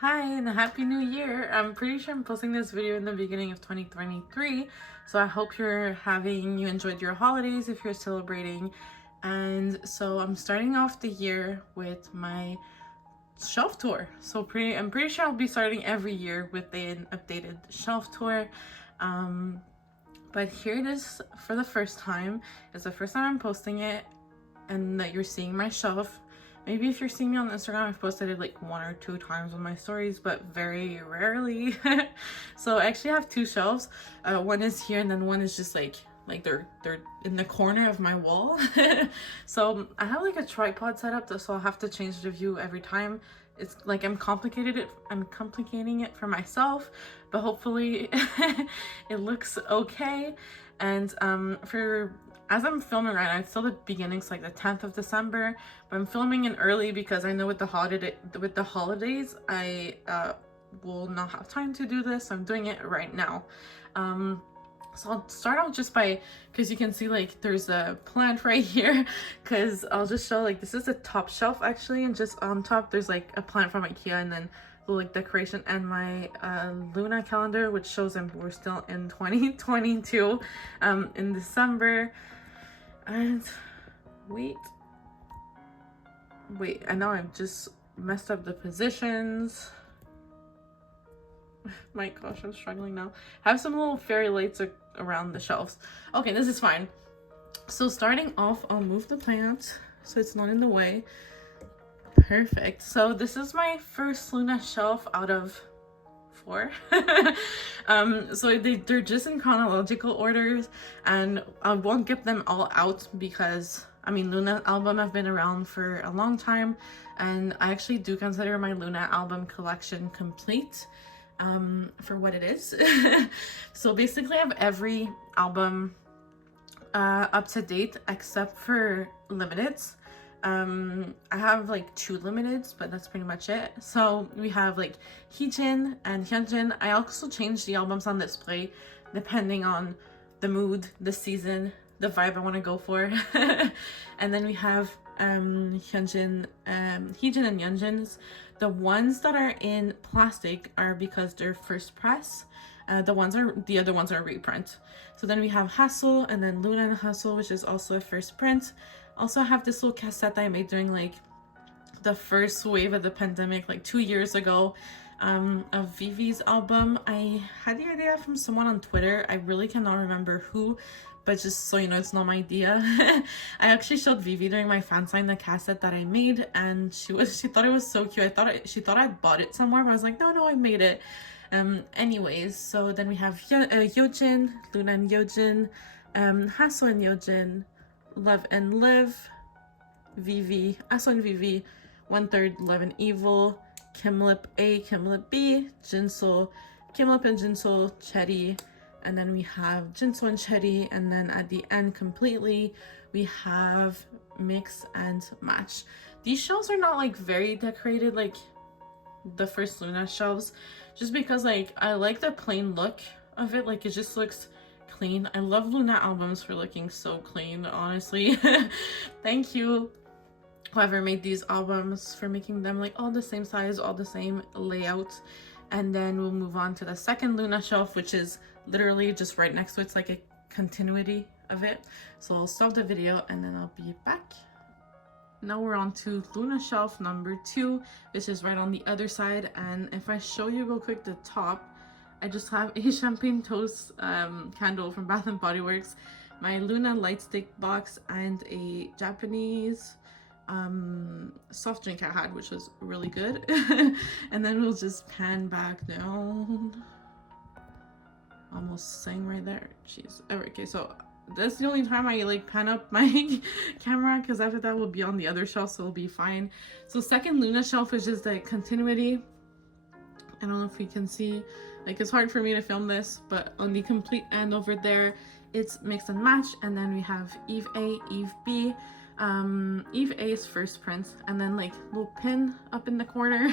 Hi and happy new year. I'm pretty sure I'm posting this video in the beginning of 2023, so I hope you enjoyed your holidays if you're celebrating. And so I'm starting off the year with my shelf tour. I'm pretty sure I'll be starting every year with an updated shelf tour. But here it is for the first time. It's the first time I'm posting it and that you're seeing my shelf. Maybe if you're seeing me on Instagram, I've posted it like 1 or 2 times on my stories, but very rarely. So I actually have 2 shelves. One is here and then one is just like they're in the corner of my wall. So I have like a tripod set up, so I'll have to change the view every time. It's like I'm complicating it for myself, but hopefully it looks okay. And as I'm filming right now, it's still the beginning, so like the 10th of December, but I'm filming in early because I know with the holidays, I will not have time to do this, so I'm doing it right now. So I'll start out just by, because you can see like there's a plant right here, because I'll just show like this is the top shelf actually, and just on top there's like a plant from IKEA, and then the like decoration and my Loona calendar, which shows we're still in 2022 in December. And wait, I know I've just messed up the positions. My gosh, I'm struggling now. I have some little fairy lights around the shelves. Okay, this is fine. So starting off, I'll move the plant so it's not in the way. Perfect. So this is my first Loona shelf out of 4. So they're just in chronological orders, and I won't get them all out because I mean Loona album have been around for a long time, and I actually do consider my Loona album collection complete for what it is. So basically I have every album up to date except for limiteds. I have like 2 limiteds, but that's pretty much it. So we have like Heejin and Hyunjin. I also change the albums on display depending on the mood, the season, the vibe I want to go for. And then we have Heejin and Yeonjin's. The ones that are in plastic are because they're first press. The other ones are reprint. So then we have Hustle, and then Loona and Hustle, which is also a first print. Also, I have this little cassette that I made during like the first wave of the pandemic, like 2 years ago, of Yv's album. I had the idea from someone on Twitter. I really cannot remember who, but just so you know, it's not my idea. I actually showed Vivi during my fan sign the cassette that I made, and she thought it was so cute. She thought I'd bought it somewhere, but I was like, no, I made it. Anyways, so then we have Yeojin, Loona and Yeojin, Haso and Yeojin, Love and Live, Vivi, Aso and Vivi, 1/3 Love and Evil, Kimlip A, Kimlip B, Jinso, Kimlip and Jinso, Chetty, and then we have Jinso and Chetty, and then at the end completely we have Mix and Match. These shelves are not like very decorated like the first Loona shelves, just because like I like the plain look of it. Like it just looks clean. I love Loona albums for looking so clean, honestly. Thank you whoever made these albums for making them like all the same size, all the same layout. And then we'll move on to the second Loona shelf, which is literally just right next to it. It's like a continuity of it. So I'll stop the video and then I'll be back. Now we're on to Loona shelf number 2, which is right on the other side. And if I show you real quick the top, I just have a champagne toast candle from Bath & Body Works, my Loona light stick box, and a Japanese soft drink I had, which was really good. And then we'll just pan back down. Almost sang right there. Jeez. Okay, so that's the only time I like pan up my camera, because after that we'll be on the other shelf, so it'll be fine. So second Loona shelf is just the continuity. I don't know if you can see, like it's hard for me to film this, but on the complete end over there it's Mix and Match, and then we have Yves A, Yves B. Yves A's first print, and then like little pin up in the corner,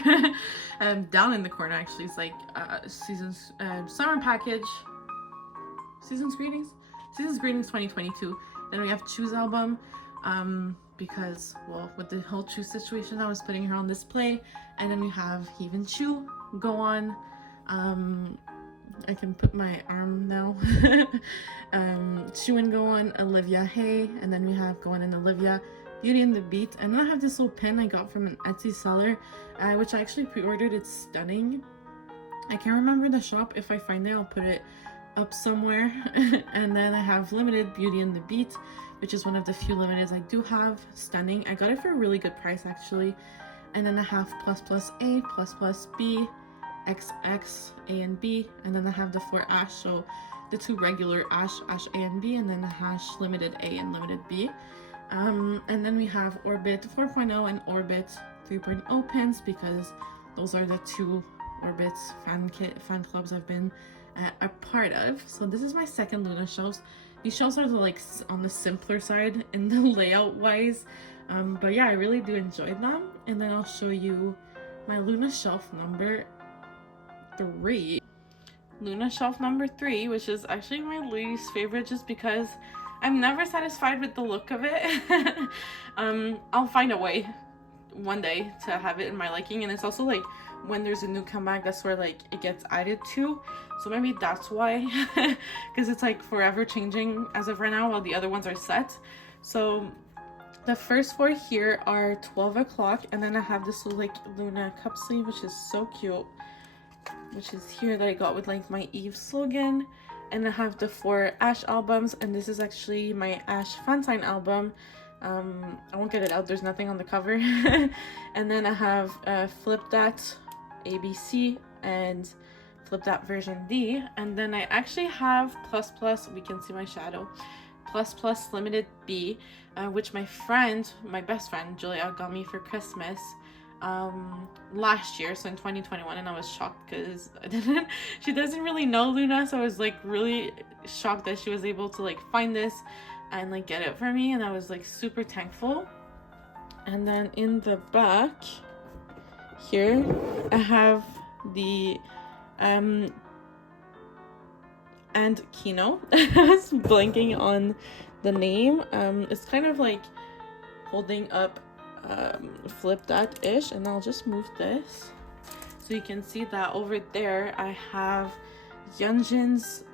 down in the corner actually, it's like seasons summer package, season's greetings 2022. Then we have Choose album, because, well, with the whole Chu situation, I was putting her on display. And then we have Yves and Chu go on. I can put my arm now. Chu and go on Olivia Hey, and then we have go on and Olivia Beauty and the Beat. And then I have this little pin I got from an Etsy seller, which I actually pre-ordered. It's stunning. I can't remember the shop. If I find it, I'll put it up somewhere. And then I have Limited Beauty and the Beat, which is one of the few limiteds I do have. Stunning. I got it for a really good price actually. And then I have plus plus A, plus plus B, XX, A and B, and then I have the 4 ash, so the 2 regular ash A and B, and then the hash limited A and limited B. And then we have Orbit 4.0 and Orbit 3.0 pins, because those are the 2 Orbit fan clubs I've been a part of. So this is my second Loona shelves. These shelves are like on the simpler side in the layout wise, but yeah, I really do enjoy them. And then I'll show you my Loona shelf number 3. Loona shelf number 3, which is actually my least favorite, just because I'm never satisfied with the look of it. I'll find a way one day to have it in my liking, and it's also like when there's a new comeback, that's where like it gets added to, so maybe that's why. Because it's like forever changing as of right now, while the other ones are set. So the first 4 here are 12 o'clock, and then I have this little like Loona cup sleeve, which is so cute, which is here, that I got with like my Yves slogan. And I have the 4 Ash albums, and this is actually my Ash fan sign album. I won't get it out, there's nothing on the cover. And then I have Flip That ABC and Flip That version D. And then I actually have plus plus, we can see my shadow, plus plus limited B, which my best friend Julia got me for Christmas last year, so in 2021, and I was shocked because she doesn't really know Loona, so I was like really shocked that she was able to like find this and like get it for me, and I was like super thankful. And then in the back here I have the and Kino. I was blanking on the name. It's kind of like holding up Flip That ish, and I'll just move this so you can see that over there I have Yeonjin's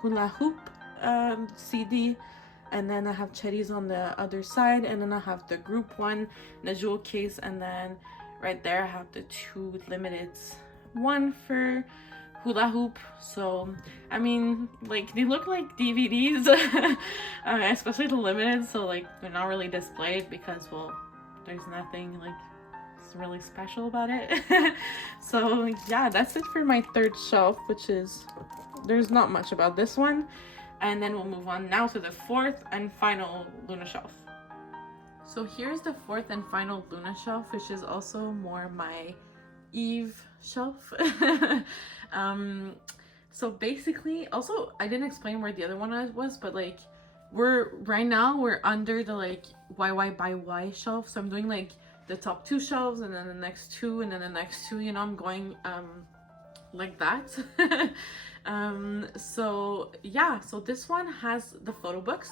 Hula Hoop CD, and then I have Cherries on the other side, and then I have the group one, the jewel case, and then right there I have the 2 limiteds, one for Hula Hoop. So I mean, like, they look like DVDs, especially the limited, so like they're not really displayed because, well, there's nothing like really special about it. So yeah, that's it for my 3rd shelf, which is, there's not much about this one. And then we'll move on now to the 4th and final Loona shelf. So here's the 4th and final Loona shelf, which is also more my Yves shelf. So basically, also I didn't explain where the other one was, but like we're under the like YY by Y shelf, so I'm doing like the top 2 shelves, and then the next 2, and then the next 2, you know, I'm going like that. So yeah, so this one has the photo books.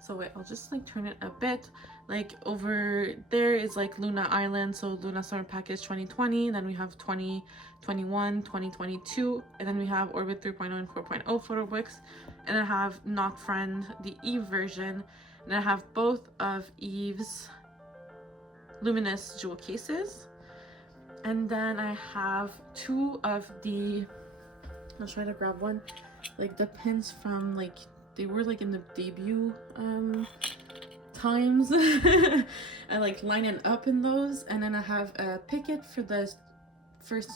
So wait, I'll just like turn it a bit. Like over there is like Loona Island, so Loona Summer Package 2020, then we have 2021, 2022, and then we have Orbit 3.0 and 4.0 photo books, and I have Not Friend, the Yves version, and I have both of Yves' luminous jewel cases, and then I have 2 of the, I'll try to grab one, like the pins from like, they were like in the debut times. I like lining up in those, and then I have a Picsart for the first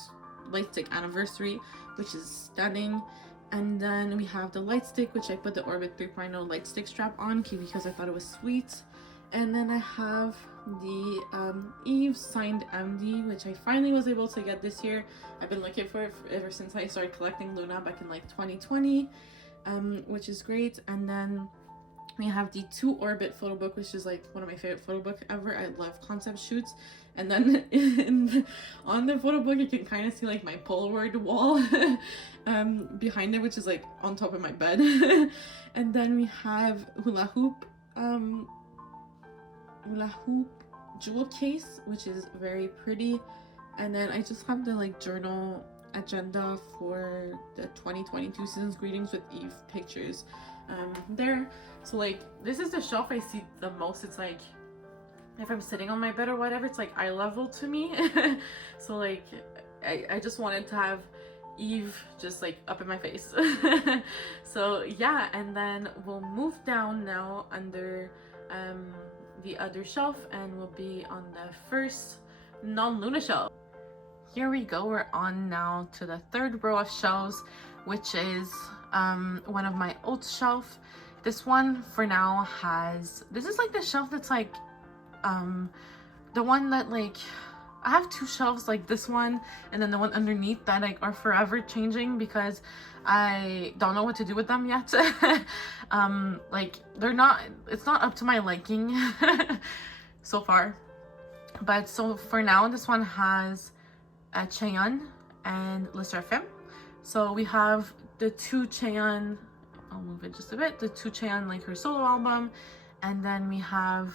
lightstick anniversary, which is stunning. And then we have the light stick, which I put the Orbit 3.0 light stick strap on because I thought it was sweet. And then I have the Yves signed MD, which I finally was able to get this year. I've been looking for it ever since I started collecting Loona back in like 2020, which is great. And then we have the 2 Orbit photo book, which is like one of my favorite photo book ever. I love concept shoots. And then on the photo book, you can kind of see like my Polaroid wall behind it, which is like on top of my bed. And then we have Hula Hoop hula hoop jewel case, which is very pretty. And then I just have the like journal agenda for the 2022 season's greetings with Yves pictures there. So like this is the shelf I see the most. It's like if I'm sitting on my bed or whatever, it's like eye level to me. So like I just wanted to have Yves just like up in my face. So yeah, and then we'll move down now under the other shelf, and we'll be on the first non-Loona shelf. Here we go, we're on now to the third row of shelves, which is one of my ults shelf. This one for now has, this is like the shelf that's like the one that like, I have two shelves like this one and then the one underneath that like are forever changing because I don't know what to do with them yet. Like they're not, it's not up to my liking so far. But so for now, this one has a chaeyeon and lesserafim. So we have the two chaeyeon, I'll move it just a bit, the two chaeyeon like her solo album, and then we have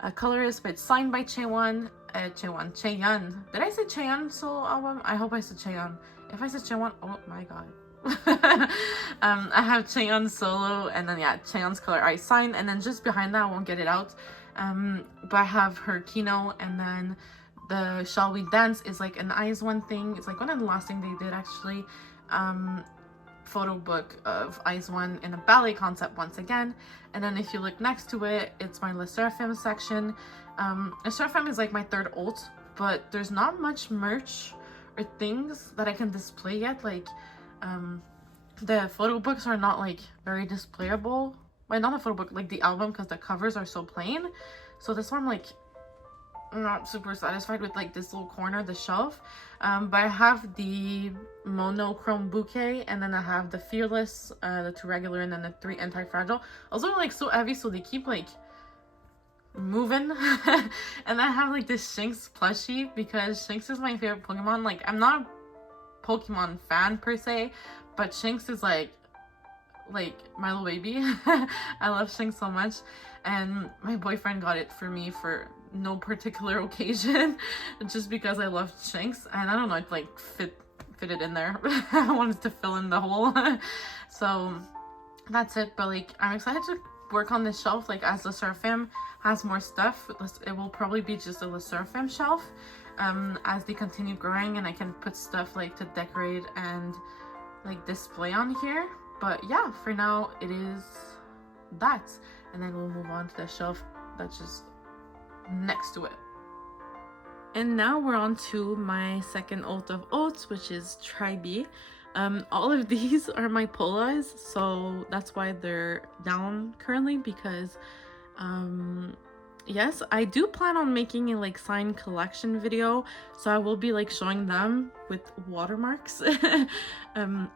a colorist but signed by chaeyeon. Did I say chaeyeon solo album? I hope I said chaeyeon. If I said chaeyeon, oh my god. I have chaeyeon solo, and then yeah, chaeyeon's color I signed, and then just behind that I won't get it out, but I have her kino, and then the Shall We Dance is like an eyes one thing. It's like one of the last thing they did actually, photo book of eyes one in a ballet concept once again. And then if you look next to it, it's my lesserafim section. Lesserafim is like my third ult, but there's not much merch or things that I can display yet. Like the photo books are not like very displayable. Well, not a photo book, like the album, because the covers are so plain. So this one, like, I'm not super satisfied with like this little corner of the shelf. But I have the monochrome bouquet, and then I have the fearless, the two regular, and then the three anti-fragile. Also like so heavy, so they keep like moving. And I have like this Shinx plushie because Shinx is my favorite Pokemon. Like I'm not a Pokemon fan per se, but Shinx is like my little baby. I love Shinx so much, and my boyfriend got it for me for no particular occasion, just because I love Shinx, and I don't know, it like fit it in there. I wanted to fill in the hole. So that's it. But like I'm excited to work on this shelf. Like as lesserafim has more stuff, it will probably be just a lesserafim shelf as they continue growing, and I can put stuff like to decorate and like display on here. But yeah, for now it is that, and then we'll move on to the shelf that's just next to it. And now we're on to my second ult of ults, which is Tribe. All of these are my polas, so that's why they're down currently, because yes, I do plan on making a like signed collection video, so I will be like showing them with watermarks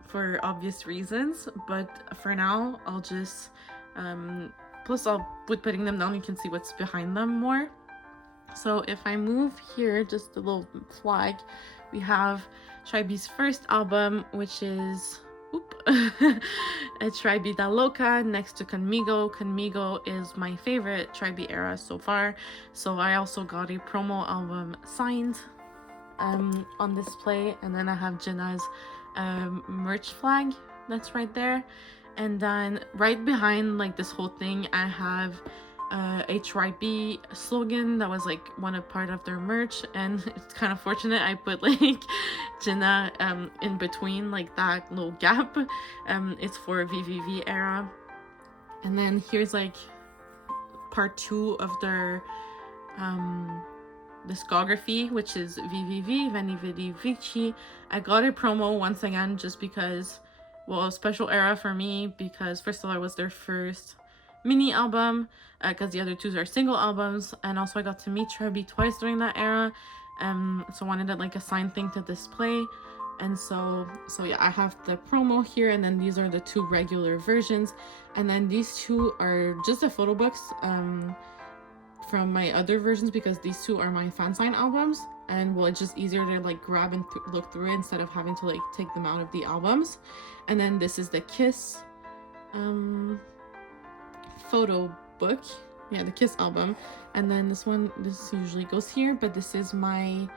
for obvious reasons. But for now I'll just plus with putting them down you can see what's behind them more. So if I move here, just a little flag, we have Tribe's first album, which is Tribe Da Loca next to Conmigo. Conmigo is my favorite Tribe era so far, so I also got a promo album signed on display. And then I have Jinha's merch flag that's right there, and then right behind like this whole thing I have a Tribe slogan that was like part of their merch, and it's kind of fortunate I put like Jinha in between like that little gap. It's for VVV era. And then here's like part 2 of their discography, which is VVV, Veni Vidi Vici. I got a promo once again just because, well, a special era for me, because first of all, it was their first mini album, because the other 2 are single albums, and also I got to meet Tribe twice during that era, so I wanted like a signed thing to display. And so yeah, I have the promo here, and then these are the 2 regular versions, and then these 2 are just the photo books from my other versions, because these 2 are my fan sign albums, and well, it's just easier to like grab and look through it instead of having to like take them out of the albums. And then this is the Kiss photo book, yeah, the Kiss album. And then this one, this usually goes here, but this is my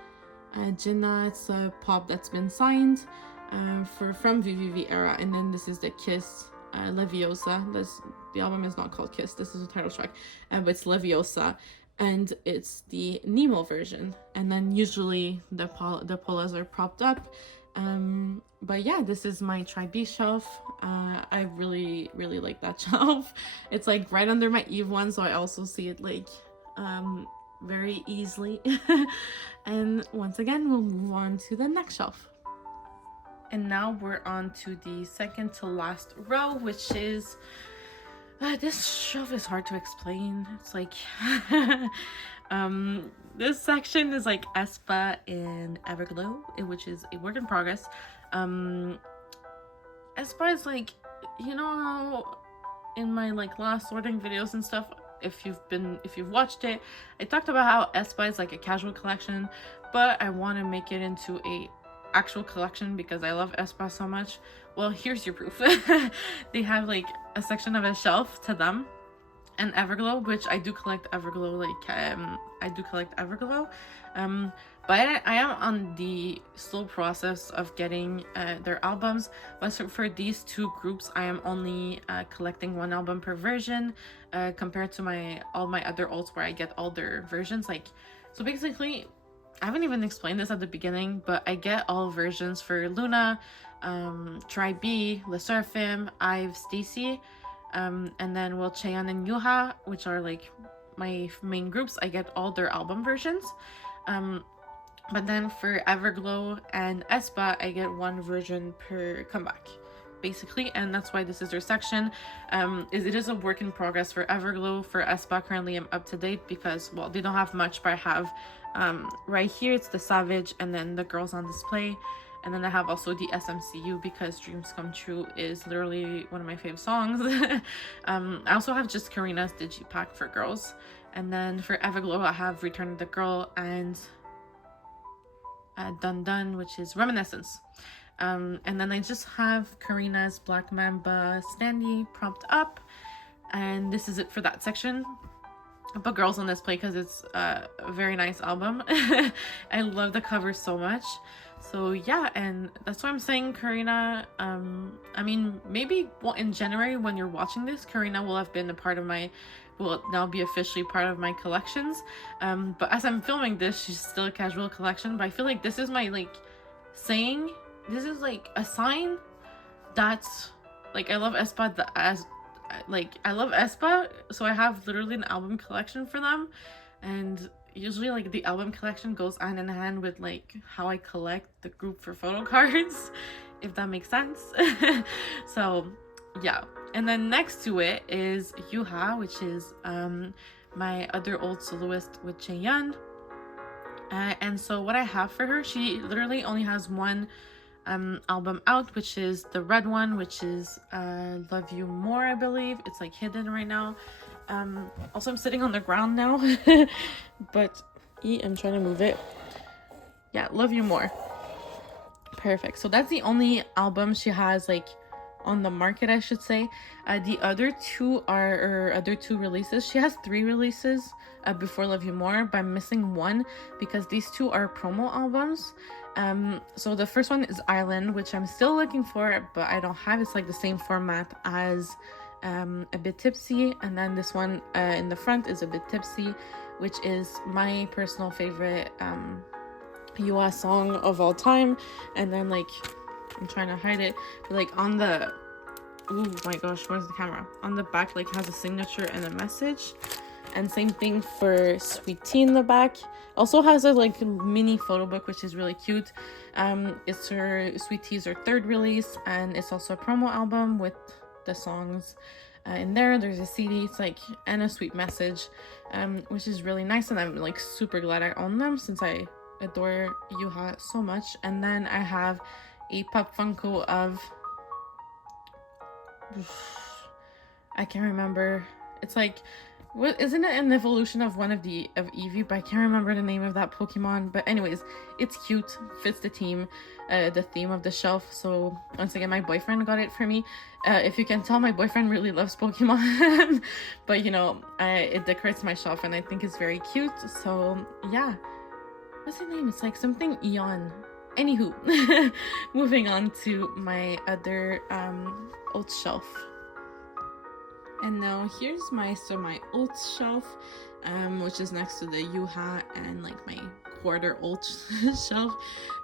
Jinha. It's a pop that's been signed from VVV era. And then this is the Kiss Leviosa. The album is not called Kiss, this is a title track, but it's Leviosa, and it's the Nemo version. And then usually the polas are propped up. But yeah, this is my Try B shelf. I really like that shelf. It's like right under my Yves one, so I also see it like very easily. And once again, we'll move on to the next shelf. And now we're on to the second to last row, which is this shelf is hard to explain. It's like this section is like aespa and Everglow, which is a work in progress. Aespa is like, you know how in my like last sorting videos and stuff, if you've watched it, I talked about how aespa is like a casual collection, but I want to make it into a actual collection because I love aespa so much. Well, here's your proof. They have like a section of a shelf to them, and Everglow, which I do collect Everglow, like I do collect Everglow, but I am on the slow process of getting their albums. But for these two groups, I am only collecting one album per version, compared to all my other ults where I get all their versions. Like, so basically, I haven't even explained this at the beginning, but I get all versions for Loona, Try B, lesserafim, Yves, Stacy, and then chaeyeon and Jinha, which are like my main groups. I get all their album versions. But then for Everglow and aespa, I get one version per comeback, basically, and that's why this is their section. It is a work in progress for Everglow. For aespa, currently I'm up to date because, well, they don't have much, but I have right here it's the Savage and then the Girls on Display, and then I have also the SMCU because Dreams Come True is literally one of my fave songs. I also have just Karina's digipack for girls, and then for Everglow I have Return of the Girl and Dun Dun, which is Reminiscence. And then I just have Karina's Black Mamba Standy propped up, and this is it for that section. I put Girls on Display because it's a very nice album. I love the cover so much. So yeah, and that's why I'm saying Karina, I mean, maybe, well, in January when you're watching this, Karina will have been a part of my, will now be officially part of my collections. But as I'm filming this, she's still a casual collection, but I feel like this is my, like, saying, this is like a sign that, like, I love aespa, I love aespa, so I have literally an album collection for them, and usually like the album collection goes hand in hand with like how I collect the group for photo cards, if that makes sense. So yeah, and then next to it is Jinha, which is my other old soloist with chaeyeon, and so what I have for her, she literally only has one album out, which is the red one, which is Love You More, I believe. It's like hidden right now. Also, I'm sitting on the ground now, but I'm trying to move it. Yeah, Love You More. Perfect. So that's the only album she has like on the market, I should say. The other two are other two releases. She has 3 releases before Love You More, but I'm missing one because these two are promo albums. So the first one is Island, which I'm still looking for, but I don't have. It's like the same format as A Bit Tipsy, and then this one in the front is A Bit Tipsy, which is my personal favorite US song of all time. And then like, I'm trying to hide it, but like on the, oh my gosh, where's the camera? On the back, like, has a signature and a message. And same thing for Sweet Tea in the back. Also has a like mini photo book, which is really cute. It's her, Sweet Tea's her 3rd release, and it's also a promo album with the songs in there. There's a CD, it's like, and a sweet message, which is really nice, and I'm like super glad I own them since I adore Jinha so much. And then I have a Pop Funko of, I can't remember, it's like what isn't it an evolution of one of Eevee, but I can't remember the name of that Pokemon. But anyways, it's cute, fits the theme of the shelf. So once again, my boyfriend got it for me. If you can tell, my boyfriend really loves Pokemon. But you know, it decorates my shelf and I think it's very cute. So yeah, what's the name? It's like something Eon. Anywho, moving on to my other old shelf. And now here's my ults shelf, which is next to the Jinha and like my quarter ult shelf,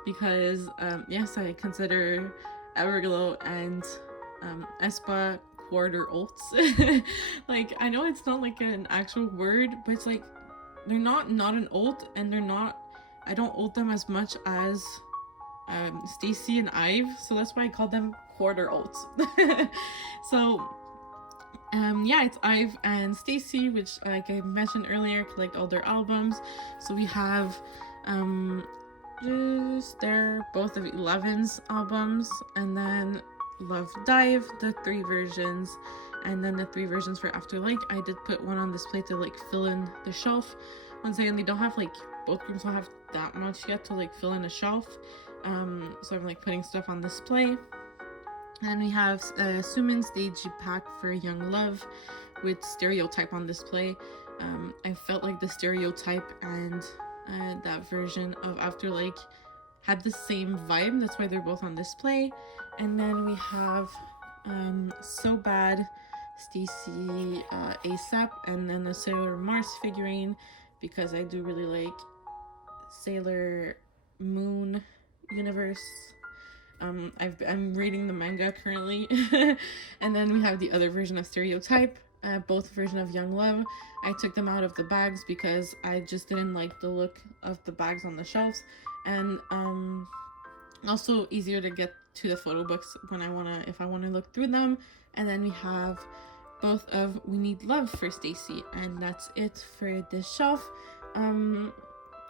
because yes, I consider vllo and aespa quarter ults. Like, I know it's not like an actual word, but it's like they're not an ult, and they're not, I don't ult them as much as Stacy and Yves, so that's why I call them quarter ults. So yeah, it's Yves and Stacy, which like I mentioned earlier, collect all their albums. So we have just there both of 11's albums, and then Love Dive, the 3 versions, and then the 3 versions for After Like. I did put one on display to like fill in the shelf. Once again, they don't have like, both groups don't have that much yet to like fill in a shelf, so I'm like putting stuff on display. And we have Sumin's Deji pack for Young Love with Stereotype on display. I felt like the Stereotype and that version of After Like had the same vibe, that's why they're both on display. And then we have So Bad, Stacy, ASAP, and then the Sailor Mars figurine, because I do really like Sailor Moon universe. I'm reading the manga currently. And then we have the other version of Stereotype, both version of Young Love. I took them out of the bags because I just didn't like the look of the bags on the shelves, and also easier to get to the photo books when if I want to look through them. And then we have both of We Need Love for Stacy, and that's it for this shelf.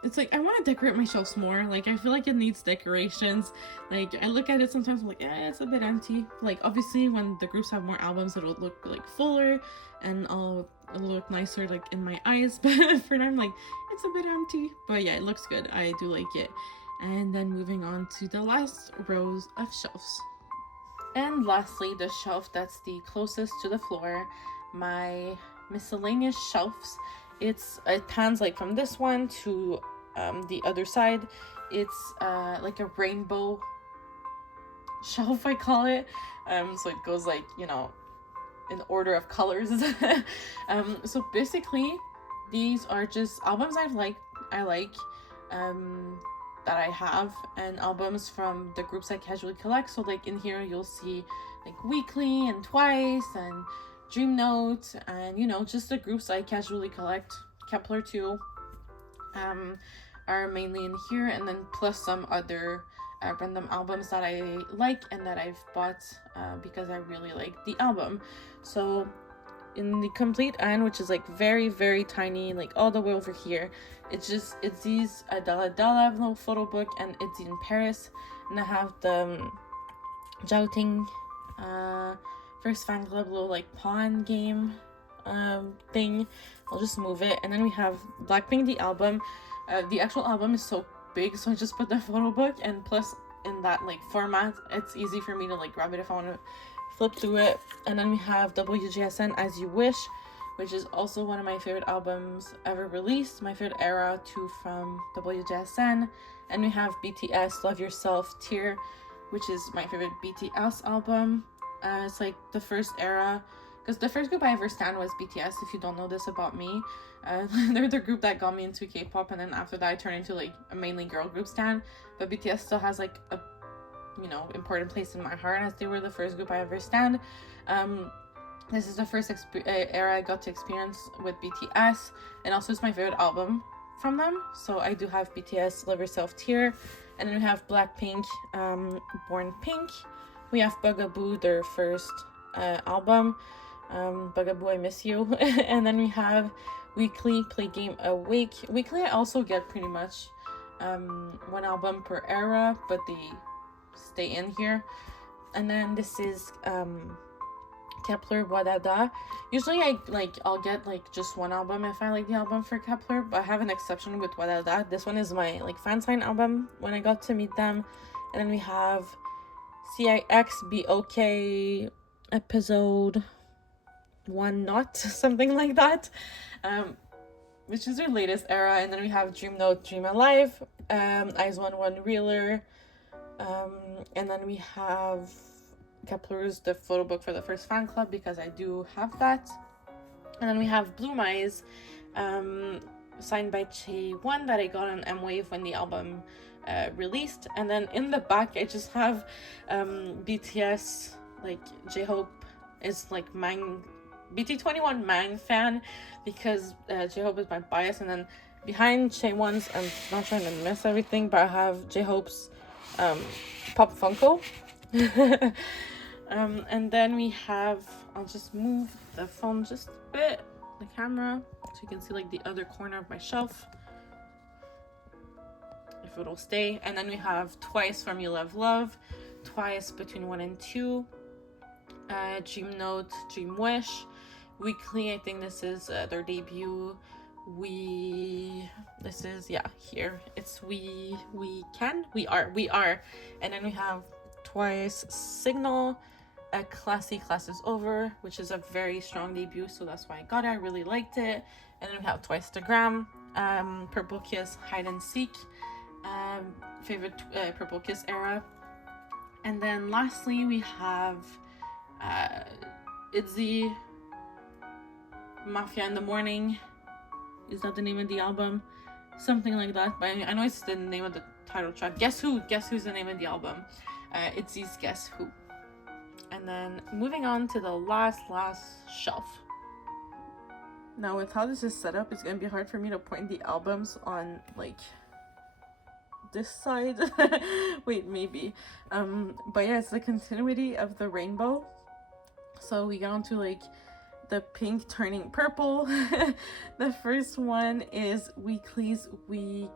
It's like, I want to decorate my shelves more. Like, I feel like it needs decorations. Like, I look at it sometimes, I'm like, it's a bit empty. Like, obviously, when the groups have more albums, it'll look, like, fuller, and it'll look nicer, like, in my eyes. But for now, I'm like, it's a bit empty. But yeah, it looks good. I do like it. And then moving on to the last rows of shelves. And lastly, the shelf that's the closest to the floor, my miscellaneous shelves. It pans like from this one to the other side. It's like a rainbow shelf, I call it. So it goes like, you know, in order of colors. So basically, these are just albums I like that I have, and albums from the groups I casually collect. So like in here, you'll see like Weekly and Twice and Dream Note, and you know, just the groups I casually collect. Kepler 2 are mainly in here, and then plus some other random albums that I like and that I've bought because I really like the album. So in the complete end, which is like very, very tiny, like all the way over here, it's these Della little photo book, and it's in Paris, and I have the Jouting first fan club little like pawn game thing. I'll just move it. And then we have Blackpink, the album. The actual album is so big, so I just put the photo book, and plus in that like format, it's easy for me to like grab it if I want to flip through it. And then we have WJSN As You Wish, which is also one of my favorite albums ever released, my favorite era too from WJSN. And we have BTS Love Yourself Tear, which is my favorite BTS album. It's like the first era, because the first group I ever stan was BTS, if you don't know this about me. They're the group that got me into K-pop, and then after that I turned into like a mainly girl group stan. But BTS still has like a, you know, important place in my heart, as they were the first group I ever stan. This is the first era I got to experience with BTS, and also it's my favorite album from them. So I do have BTS Love Yourself Tear, and then we have Blackpink Born Pink. We have Bugaboo, their first album, Bugaboo I Miss You. And then we have Weekly Play Game Awake. Weekly I also get pretty much one album per era, but they stay in here. And then this is Kep.ler Wadada. Usually I'll get like just one album if I like the album for Kep.ler, but I have an exception with Wadada. This one is my like fan sign album when I got to meet them. And then we have CIXBOK episode 1 not something like that, which is their latest era. And then we have Dream Note Dream Alive, Eyes11 Reeler, and then we have Kep.ler's The Photo Book for the First Fan Club, because I do have that. And then we have Bloom Eyes, signed by chaeyeon, that I got on M-Wave when the album released. And then in the back I just have BTS, like J-Hope is like BT21 Mang fan, because J-Hope is my bias. And then behind chaeyeon's, I'm not trying to miss everything, but I have J-Hope's Pop Funko. And then we have, I'll just move the phone just a bit, the camera, so you can see like the other corner of my shelf, if it'll stay. And then we have Twice from You Love Love, Twice Between 1 and 2, Dream Note, Dream Wish, Weekly, I think this is their debut. This is, yeah, here it's we are. And then we have Twice Signal, Class is Over, which is a very strong debut, so that's why I got it. I really liked it. And then we have Twice The Gram, Purple Kiss, Hide and Seek, favorite Purple Kiss era. And then lastly we have ITZY, Mafia in the Morning. Is that the name of the album? Something like that, but I know it's the name of the title track. Guess Who's the name of the album. ITZY's Guess Who. And then moving on to the last shelf. Now with how this is set up, it's gonna be hard for me to point the albums on like this side. Wait, maybe. But yeah, it's the continuity of the rainbow. So we got onto like the pink turning purple. The first one is Weekly's We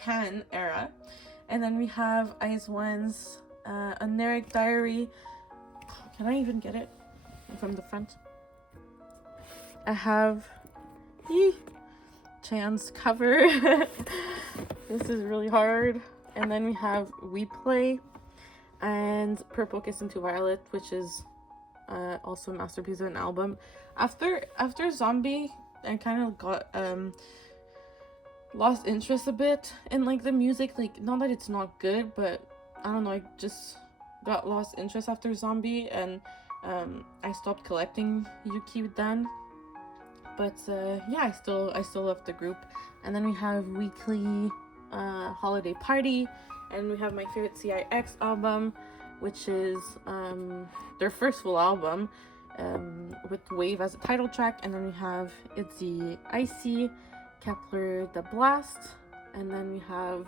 Can era. And then we have Eyes11's A Narek Diary. Can I even get it from the front? I have Chan's cover. This is really hard. And then we have We Play and Purple Kiss into Violet, which is also a masterpiece of an album. After Zombie, I kind of got lost interest a bit in like the music. Like, not that it's not good, but I don't know, I just got lost interest after Zombie, and I stopped collecting Yuki then. But yeah, I still love the group. And then we have Weekly, Holiday Party, and we have my favorite CIX album, which is their first full album, with Wave as a title track. And then we have ITZY Icy, Kep.ler The Blast, and then we have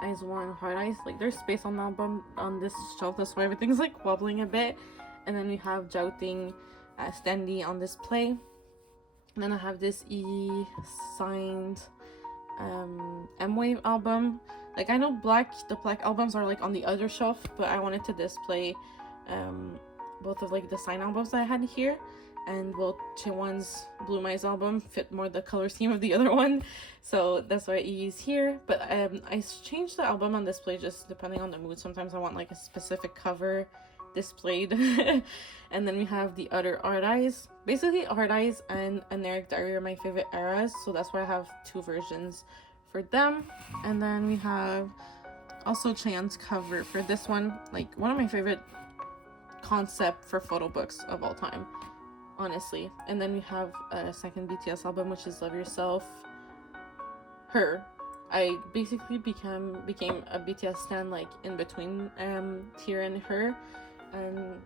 Eyes11 Hard Eyes. Like, there's space on the album on this shelf, that's why everything's like wobbling a bit. And then we have Jouting, Standy on display. And then I have this signed M-Wave album. Like, I know the black albums are like on the other shelf, but I wanted to display both of like the signed albums that I had here. And well, chaeyeon's Bloom Eyes album fit more the color scheme of the other one, so that's why I use here. But I changed the album on display just depending on the mood. Sometimes I want like a specific cover displayed. And then we have the other Hard Eyes. Basically, Hard Eyes and A Narek Diary are my favorite eras, so that's why I have two versions for them. And then we have also chaeyeon's cover for this one, like one of my favorite concept for photo books of all time, honestly. And then we have a second BTS album, which is Love Yourself, Her. I basically became a BTS stan like in between Tear and Her, and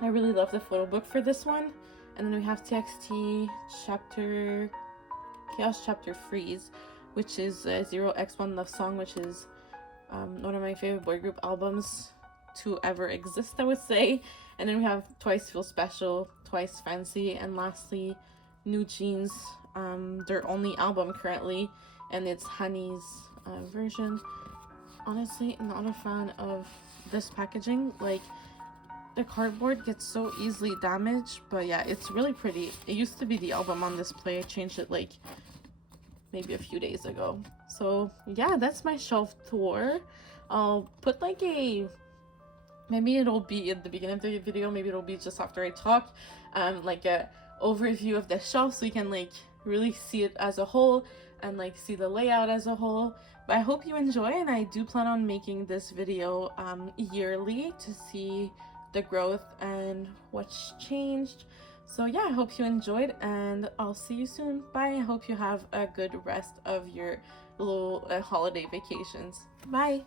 I really love the photo book for this one. And then we have TXT Chaos Chapter Freeze, which is 0x1 Love Song, which is one of my favorite boy group albums to ever exist, I would say. And then we have Twice Feel Special, Twice Fancy, and lastly New Jeans, their only album currently, and it's Honey's version. Honestly, not a fan of this packaging. Like, the cardboard gets so easily damaged, but yeah, it's really pretty. It used to be the album on display. I changed it like maybe a few days ago. So yeah, that's my shelf tour. I'll put like a, maybe it'll be at the beginning of the video, maybe it'll be just after I talk, like a overview of the shelf so you can like really see it as a whole and like see the layout as a whole. But I hope you enjoy, and I do plan on making this video yearly to see the growth and what's changed. So yeah, I hope you enjoyed, and I'll see you soon. Bye. I hope you have a good rest of your little holiday vacations. Bye.